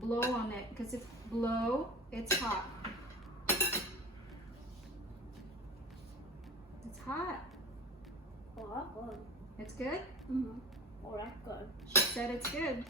blow on it, because if blow, it's hot. It's hot. Oh, that's good. It's good? Mm-hmm. Oh, that's good. She said it's good.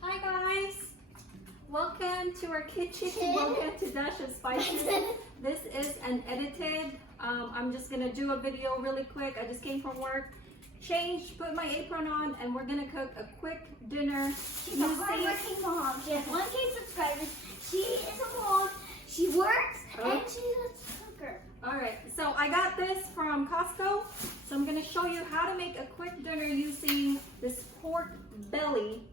Hi guys! Welcome to our kitchen. Welcome to Dash of Spices. This is an edited. I'm just gonna do a video really quick. I just came from work, changed, put my apron on, and we're gonna cook a quick dinner. She's a hardworking mom. She has 1K subscribers. She is a mom. She works and she's a cooker. Alright, so I got this from Costco. So I'm gonna show you how to make a quick dinner using this pork belly,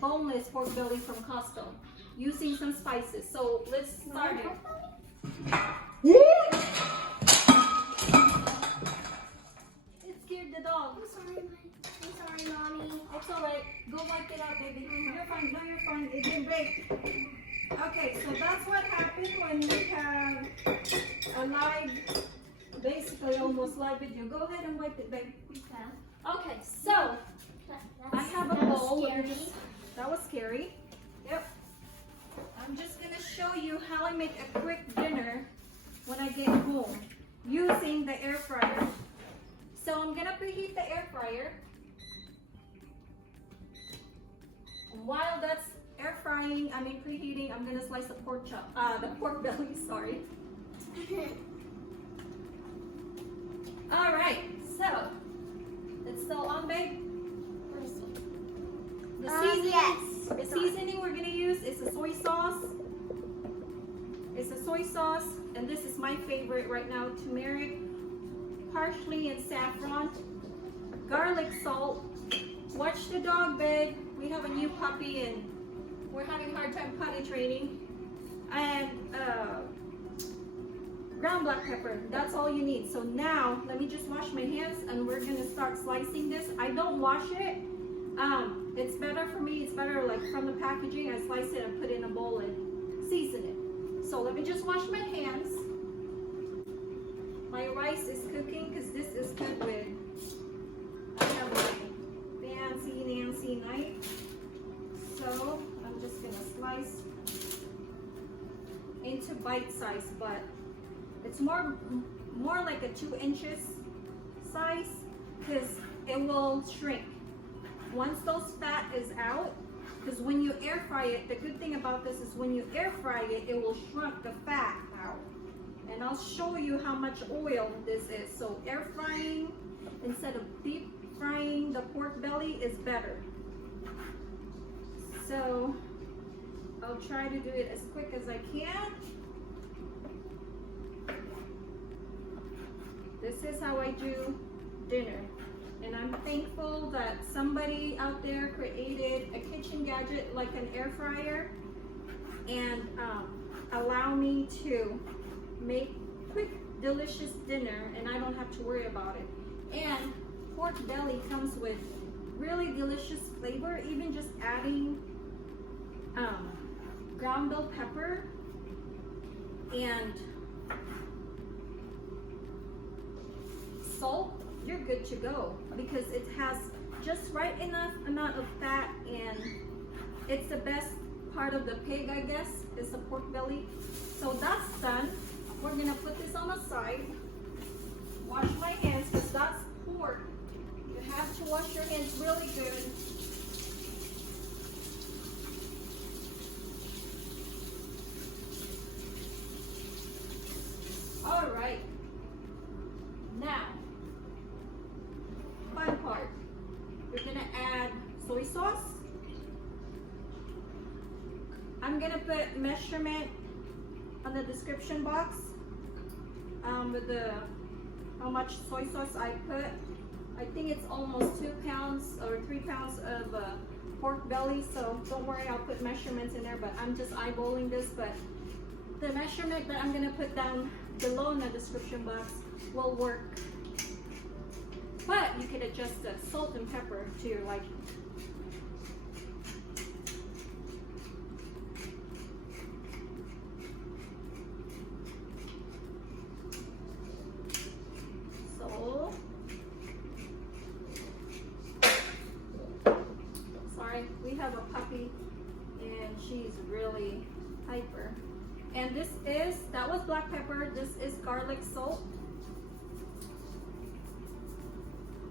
boneless pork belly from Costco, using some spices. So let's start it. It scared the dog. I'm sorry, Mommy. It's alright. Go wipe it out, baby. You're fine. No, you're fine. It didn't break. Okay, so that's what happened when we have a live, basically almost live video. Go ahead and wipe it, babe. Okay, so I have a bowl. That was scary. Yep. I'm just gonna show you how I make a quick dinner when I get home using the air fryer. So I'm gonna preheat the air fryer. While that's air frying, preheating, I'm gonna slice the pork belly, sorry. Alright, so it's still on, babe? The seasoning we're gonna use is a soy sauce. It's a soy sauce, and this is my favorite right now: turmeric, parsley, and saffron. Garlic salt. Watch the dog, babe. We have a new puppy, and we're having a hard time potty training. And ground black pepper. That's all you need. So now let me just wash my hands, and we're gonna start slicing this. I don't wash it. It's better for me. It's better like from the packaging. I slice it and put it in a bowl and season it. So let me just wash my hands. My rice is cooking because this is good with. I have my fancy Nancy knife. So I'm just gonna slice into bite size, but it's more like a 2 inches size because it will shrink. Once those fat is out, because when you air fry it, the good thing about this is when you air fry it, it will shrink the fat out. And I'll show you how much oil this is. So air frying instead of deep frying the pork belly is better. So I'll try to do it as quick as I can. This is how I do dinner. And I'm thankful that somebody out there created a kitchen gadget like an air fryer and allow me to make quick, delicious dinner, and I don't have to worry about it. And pork belly comes with really delicious flavor, even just adding ground bell pepper and salt. You're good to go because it has just right enough amount of fat, and it's the best part of the pig, I guess, is the pork belly. So that's done. We're gonna put this on the side. Wash my hands because that's pork. You have to wash your hands really good. All right. Now, fun part. You're gonna add soy sauce. I'm gonna put measurement on the description box with the how much soy sauce I put. I think it's almost 2 pounds or 3 pounds of pork belly, so don't worry, I'll put measurements in there, but I'm just eyeballing this. But the measurement that I'm gonna put down below in the description box will work. But you could adjust the salt and pepper to your liking. So, sorry, we have a puppy and she's really hyper. And that was black pepper, this is garlic salt.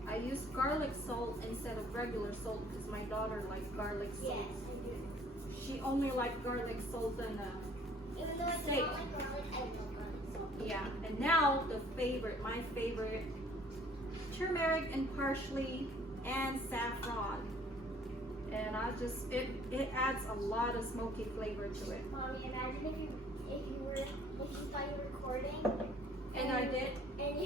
I use garlic salt instead of regular salt because my daughter likes garlic salt. Yes, I do. She only likes garlic salt and Even though I steak. don't like garlic, I love garlic salt. Yeah, and now my favorite, turmeric and parsley and saffron. And it adds a lot of smoky flavor to it. Mommy, imagine if you thought you were recording. And I did. And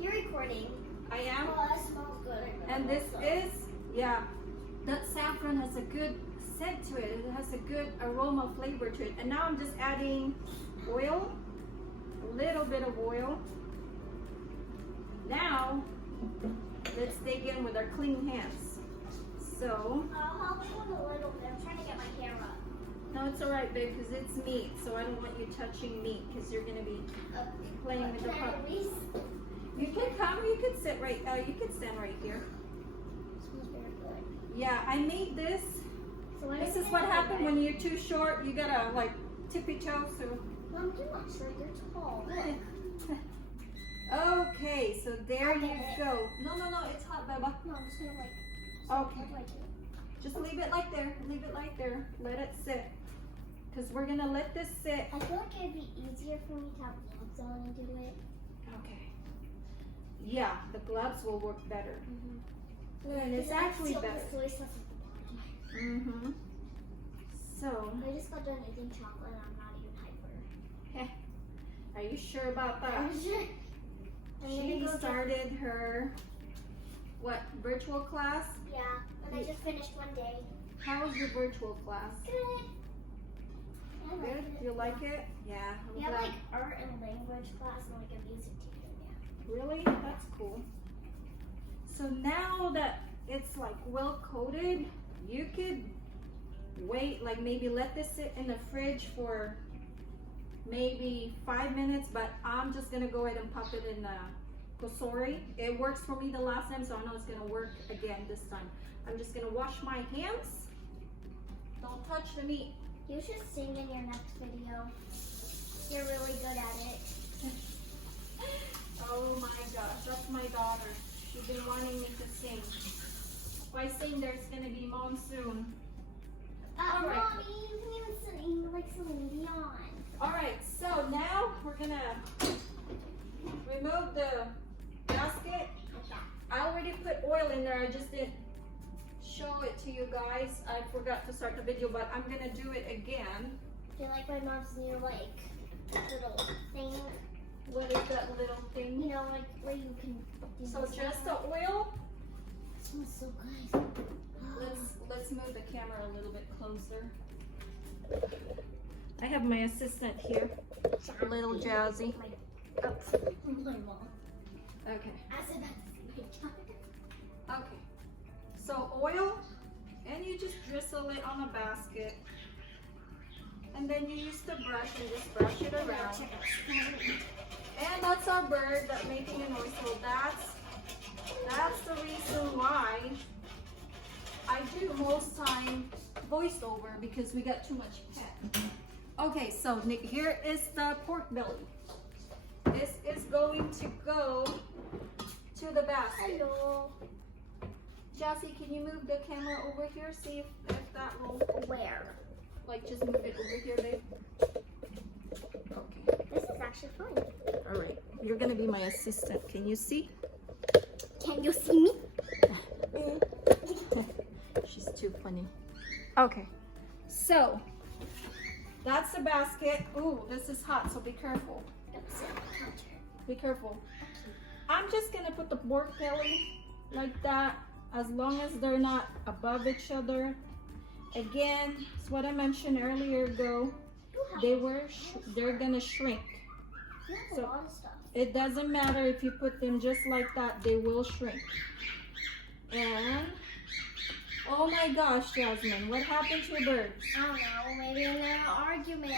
you're recording. I am. Oh, that smells good. And this is, that saffron has a good scent to it. It has a good aroma flavor to it. And now I'm just adding oil, a little bit of oil. Now, let's dig in with our clean hands. So, I'll help you a little bit. I'm trying to get my hair up. no, it's all right, babe, because it's meat. So I don't want you touching meat because you're going to be playing with the puppy. You can come, you can sit right, you can stand right here. It smells very good. Yeah, I made this. So This is what happened when you're too short. You gotta like tippy toe. So. Mom, you're not sure. You're tall. Okay, so there you go. No, it's hot, Beba. No, I'm just gonna Okay. Just leave it like there. Leave it like there. Let it sit. Because we're gonna let this sit. I feel like it'd be easier for me to have gloves on and do it. Okay. Yeah, the gloves will work better. And it's actually better. Soy sauce at the Mm-hmm. So, bottom. I just got done eating chocolate and I'm not even hyper. are you sure about that? I'm sure. She started her, virtual class? Yeah, and I just finished one day. How was your virtual class? Good. I like Good? it. You like it? Yeah. I'm We have glad. like art and language class and like a music teacher. Yeah. Really? That's cool. So now that it's like well coated, you could wait, like maybe let this sit in the fridge for maybe 5 minutes, but I'm just gonna go ahead and pop it in Kosori. It works for me the last time, so I know it's gonna work again this time. I'm just gonna wash my hands. Don't touch the meat. You should sing in your next video. You're really good at it. Oh my gosh, that's my daughter. She's been wanting me to sing. If I sing, there's gonna be monsoon. All right. Mommy, you can even sing like Celine Dion. All right, so now we're gonna remove the basket. I already put oil in there. I just didn't show it to you guys. I forgot to start the video, but I'm gonna do it again. I feel like my mom's new like little thing. What is that little thing? You know, like where you can do So this just the stuff. oil. It smells so good. Let's move the camera a little bit closer. I have my assistant here, little Jazzy. My mom. Okay. I said that's my child. Okay. So oil, and you just drizzle it on a basket, and then you use the brush and just brush it around. And that's our bird that's making a noise. So that's the reason why I do most time voiceover, because we got too much pet. Okay, so Nick, here is the pork belly. This is going to go to the basket. Hello. Jassy, can you move the camera over here? See if that will, Where? like, just move it over here, babe. Okay. This is actually fun. All right. You're gonna be my assistant. Can you see? Can you see me? She's too funny. Okay. So that's the basket. Ooh, this is hot, so be careful. Be careful. I'm just gonna put the pork belly like that, as long as they're not above each other. Again, it's what I mentioned earlier ago. They're gonna shrink. That's So a lot of stuff. it doesn't matter if you put them just like that, they will shrink. And oh my gosh, Jasmine, what happened to your birds? I don't know, maybe in their argument.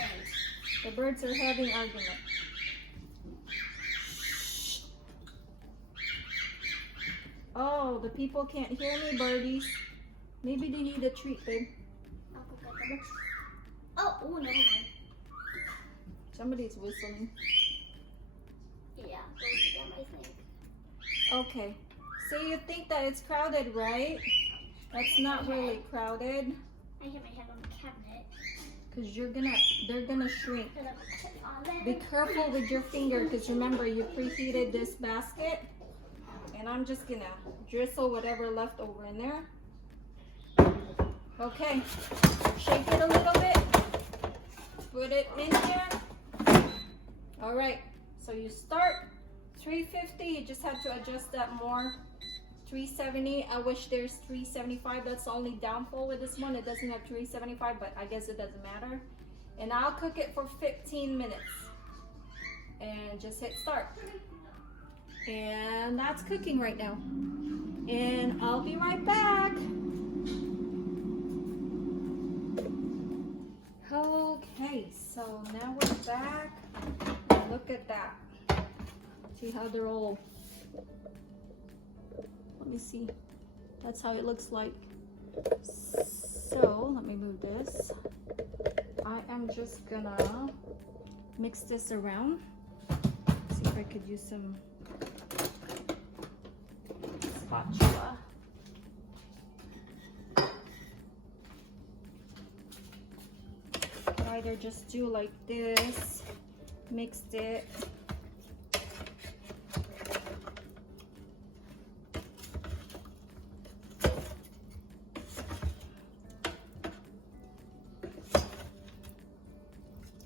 The birds are having argument. Oh, the people can't hear me, birdies. Maybe they need a treat, babe. I'll go get them. Oh, never mind. Somebody's whistling. Yeah, those are them, I think. Okay, so you think that it's crowded, right? That's not really crowded. I hit my head on the cabinet. Because they're gonna shrink. Put it on Be there. careful with your finger, because remember you preheated this basket. And I'm just gonna drizzle whatever left over in there. Okay, shake it a little bit. Put it in here. All right, so you start 350. You just have to adjust that more. 370. I wish there's 375. That's the only downfall with this one. It doesn't have 375, but I guess it doesn't matter. And I'll cook it for 15 minutes. And just hit start. And that's cooking right now. And I'll be right back. Okay, so now we're back. Look at that. See how they're all, let me see. That's how it looks like. So let me move this. I am just gonna mix this around. See if I could use some spatula. Either just do like this, mixed it.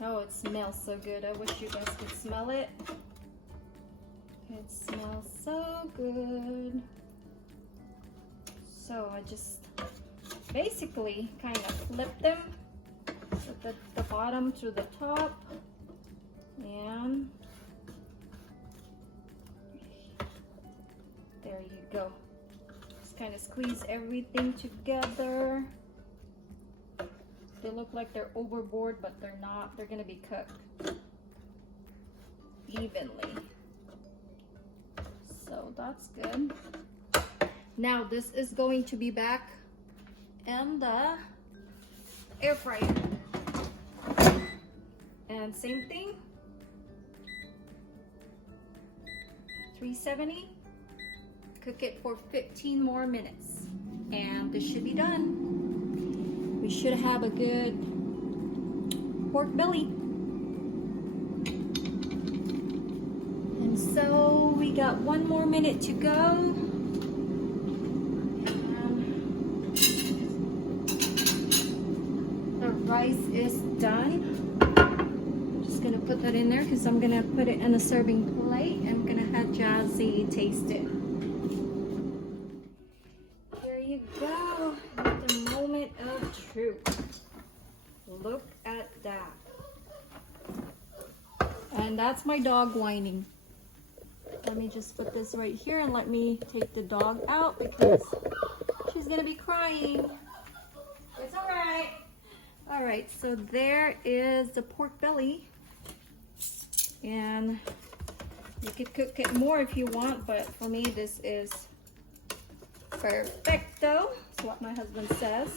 Oh, it smells so good. I wish you guys could smell it. It smells so good. So I just basically kind of flip them. The bottom to the top, and there you go. Just kind of squeeze everything together. They look like they're overboard, but they're not. They're gonna be cooked evenly. So that's good. Now this is going to be back in the air fryer. And same thing, 370, cook it for 15 more minutes, and this should be done. We should have a good pork belly. And so we got 1 more minute to go. And the rice is done. Gonna put that in there because I'm gonna put it in a serving plate. I'm gonna have Jazzy taste it. Here you go, the moment of truth. Look at that. And that's my dog whining. Let me just put this right here and let me take the dog out because she's gonna be crying. It's all right. All right, so there is the pork belly. And you could cook it more if you want, but for me this is perfecto. That's what my husband says.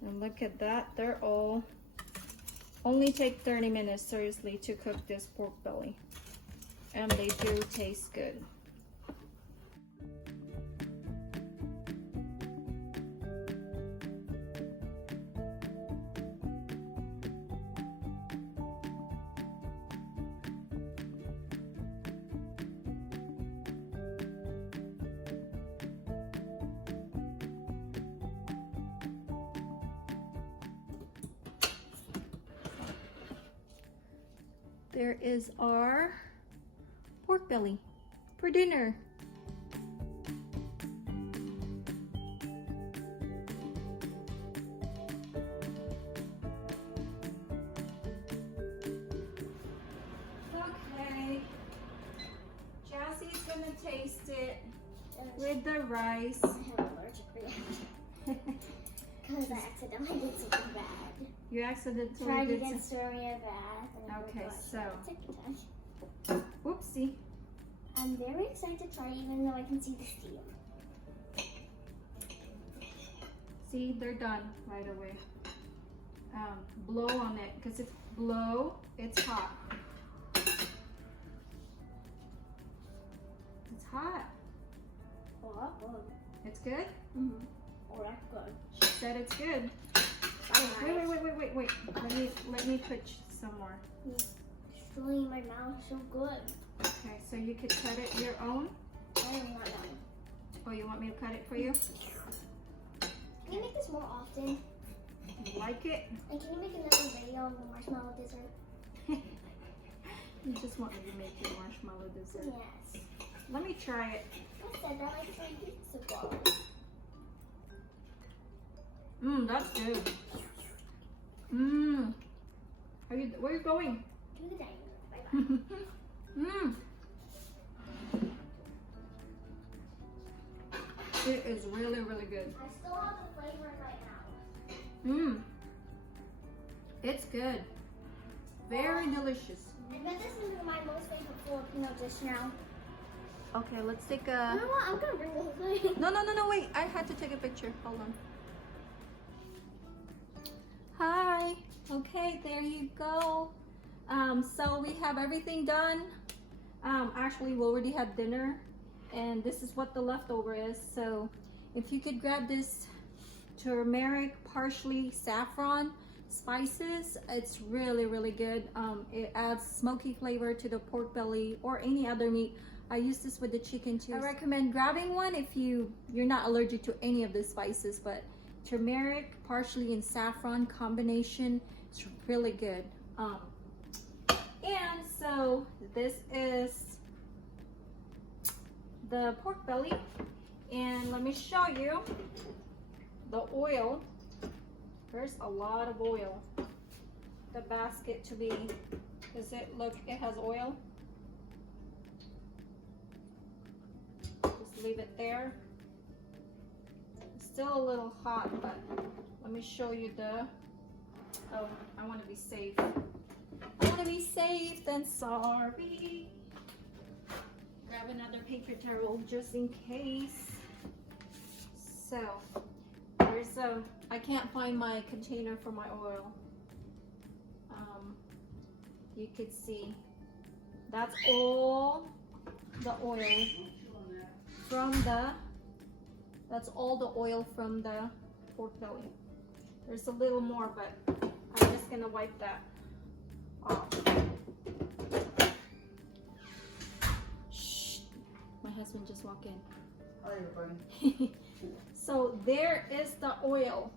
And look at that, they're all only take 30 minutes seriously to cook this pork belly. And they do taste good. There is our pork belly for dinner. with the rice. I have an allergic reaction. Because I accidentally did something bad. You accidentally Tried to did get some... Stormy a bath. And Okay, so... Second time. Whoopsie. I'm very excited to try it, even though I can see the steam. See, they're done right away. Blow on it, because if blow, it's hot. It's hot. Oh, that's good. It's good? Mm-hmm. Oh, that's good. She said it's good. Wait. Let me put some more. It's filling my mouth so good. Okay, so you could cut it your own. I don't want that. Oh, you want me to cut it for you? Can you make this more often? You like it? And can you make another video of the marshmallow dessert? You just want me to make your marshmallow dessert. Yes. Let me try it. I said that like 3 weeks ago. That's good. Where are you going? To the dining room. Bye-bye. It is really, really good. I still have the flavor in my mouth. It's good. Very delicious. I bet this is my most favorite Filipino dish now. Okay, let's take You a... know what? I'm gonna bring the whole thing. No, wait. I had to take a picture. Hold on. Hi. Okay, there you go. So we have everything done. Actually, we already had dinner, and this is what the leftover is. So if you could grab this turmeric, parsley, saffron spices, it's really, really good. It adds smoky flavor to the pork belly or any other meat. I use this with the chicken too. I recommend grabbing one if you're not allergic to any of the spices, but turmeric, parsley, and saffron combination is really good. And so this is the pork belly, and let me show you the oil. There's a lot of oil. The basket to be, it has oil. Just leave it there. It's still a little hot, but let me show you oh, I want to be safe. I want to be safe, then sorry. Grab another paper towel just in case. So, I can't find my container for my oil. You could see that's all the oil from that's all the oil from the pork belly. There's a little more, but I'm just gonna wipe that off. Shh, my husband just walked in. Hi everybody. So there is the oil.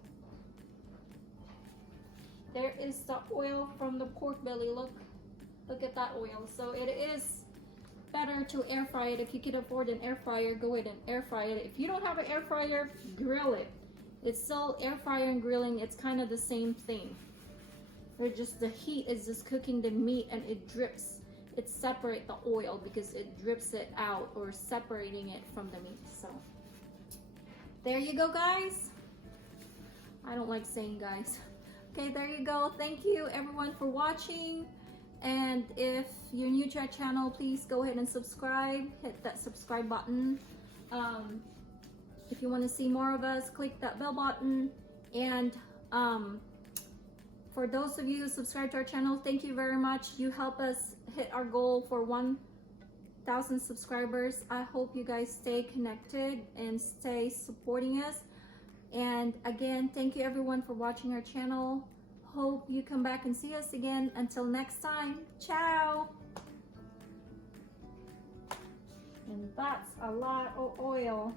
There is the oil from the pork belly. Look at that oil. So it is better to air fry it. If you can afford an air fryer, go ahead and air fry it. If you don't have an air fryer, grill it. It's still air fryer and grilling. It's kind of the same thing. Or just the heat is just cooking the meat, and it drips. It separates the oil because it drips it out, or separating it from the meat. So there you go, guys. I don't like saying guys. Okay, there you go. Thank you everyone for watching. And if you're new to our channel, please go ahead and subscribe. Hit that subscribe button. If you want to see more of us, click that bell button. And for those of you who subscribe to our channel, thank you very much. You help us hit our goal for 1,000 subscribers. I hope you guys stay connected and stay supporting us. And again, thank you everyone for watching our channel. Hope you come back and see us again. Until next time, ciao. And that's a lot of oil.